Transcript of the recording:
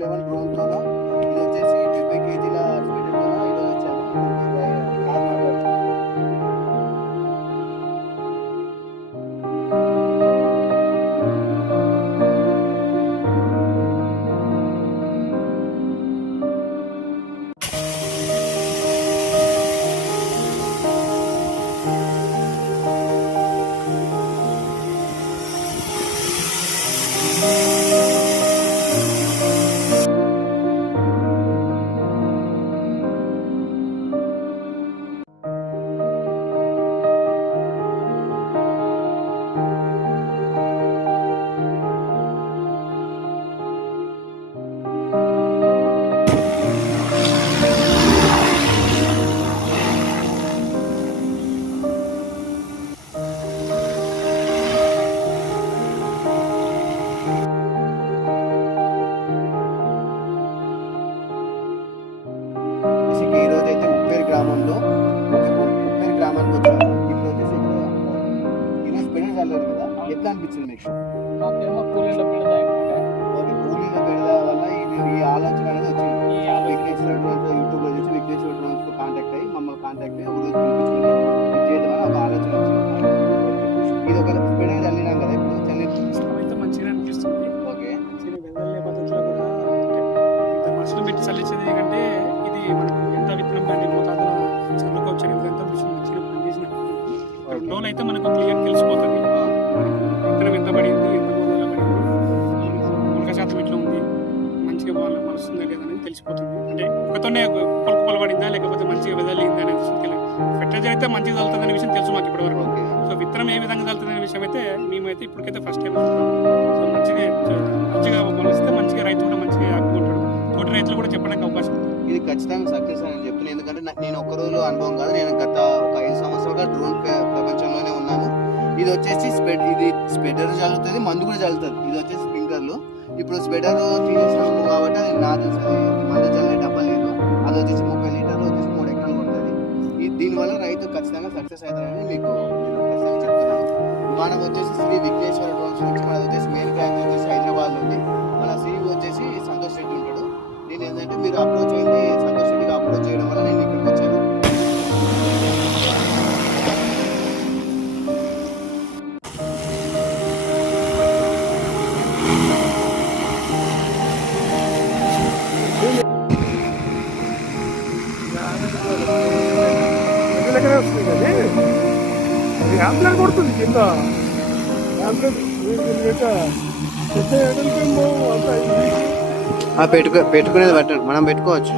11 డ్రోన్తో ఇది వచ్చేసి 70 కేజీల స్పీడ్తో ఈరోజు వచ్చాము. కార్ మాట్లాడుతున్నాను. ఈరోజు అయితే ఉప్పేరు గ్రామంలో ఉప్పేరు గ్రామానికి వచ్చాము. ఇప్పుడు వచ్చేసి ఈరోజు స్పెడర్ చల్లదు కదా, ఎట్లా అనిపించింది మీకు? కూలీల బెడద కూలీల బెడద వల్ల ఈ ఆలోచన అనేది వచ్చింది. విఘ్నేశ్వర డ్రోన్స్ యూట్యూబ్ లో చూసి విఘ్నేశ్వర డ్రోన్స్ తో కాంటాక్ట్ అయ్యి మమ్మల్ని కాంటాక్ట్ అయ్యి ఒక రోజు పిలిపించుకుని ఇది చేద్దామని ఒక ఆలోచన వచ్చింది. ఇది ఒక స్పెడర్ చల్లినాం కదా, ఇప్పుడు చల్లి అయితే మంచిగా అనిపిస్తుంది. ఓకే, మంచిగా వెదర్లే పద్ధతిలో కూడా ఇంత మనసులో పెట్టి చల్లించేది కంటే ఇది మనకు ఎంత విత్తనం కానీ మోతాదులో చల్లుకోవచ్చు అనేది ఎంత మంచిగా పనిచేసినట్టు. రెండు రోజులు అయితే మనకు క్లియర్ తెలిసిపోతుంది విత్తనం ఎంత పడింది, ఎంత మోతాదులో పడింది, మొలక శాతం ఎట్లా ఉంది, మంచిగా వాళ్ళ మలుస్తుందా లేదా అనేది తెలిసిపోతుంది. అంటే ఒకతోనే కుప్పలు పడిందా లేకపోతే మంచిగా వెదర్లిందా అనేది ఫెర్టిలైజర్ అయితే మంచిగా చల్లుతుంది అనే విషయం తెలుసు మాకు ఇప్పటివరకు. సో విత్తనం ఏ విధంగా చల్లుతుంది అనే విషయం అయితే మేమైతే ఇప్పటికైతే ఫస్ట్ టైం సో మంచిగా మొలిస్తే మంచిగా రైతు కూడా మంచిగా ఆడుకుంటాడు. తోటి రైతులు కూడా చెప్పడానికి అవకాశం ఉంది. ఇది ఖచ్చితంగా సక్సెస్ అని చెప్తున్నాను. ఎందుకంటే నేను ఒక్క రోజు అనుభవం కాదు, నేను గత ఒక 5 సంవత్సరాలుగా డ్రోన్ ప్రపంచంలోనే ఉన్నాను. ఇది వచ్చేసి ఇది స్పెడర్ చల్లుతుంది, మందు కూడా చల్లుతుంది. ఇది వచ్చేసి స్ప్రింక్లర్లు. ఇప్పుడు స్పెడర్ తీసేసినాము కాబట్టి అది నా తెలుసు, మందు చల్లే డబ్బా లేదు. అది వచ్చేసి 30 లీటర్లు వచ్చేసి 3 ఎకరాలు కొడుతుంది. దీనివల్ల రైతు ఖచ్చితంగా సక్సెస్ అవుతారని మీకు ఖచ్చితంగా చెప్తున్నాను. మనం వచ్చేసి శ్రీ విఘ్నేశ్వర డ్రోన్స్ నుంచి మనది వచ్చేసి మెయిన్ బ్రాంచ్ వచ్చేసి హైదరాబాద్లో ఉంది. మన సీఈఓ వచ్చేసి సంతోష్ రెడ్డి ఉంటాడు. నేను ఏంటంటే మీరు అప్రోచ్ అయింది సంతోష్ రెడ్డిగా అప్రోచ్ చేయడం వల్ల నేను ఇక్కడికి వచ్చాను. కొడుతుంది కింద పెట్టుకునేది పెట్టండి, మనం పెట్టుకోవచ్చు.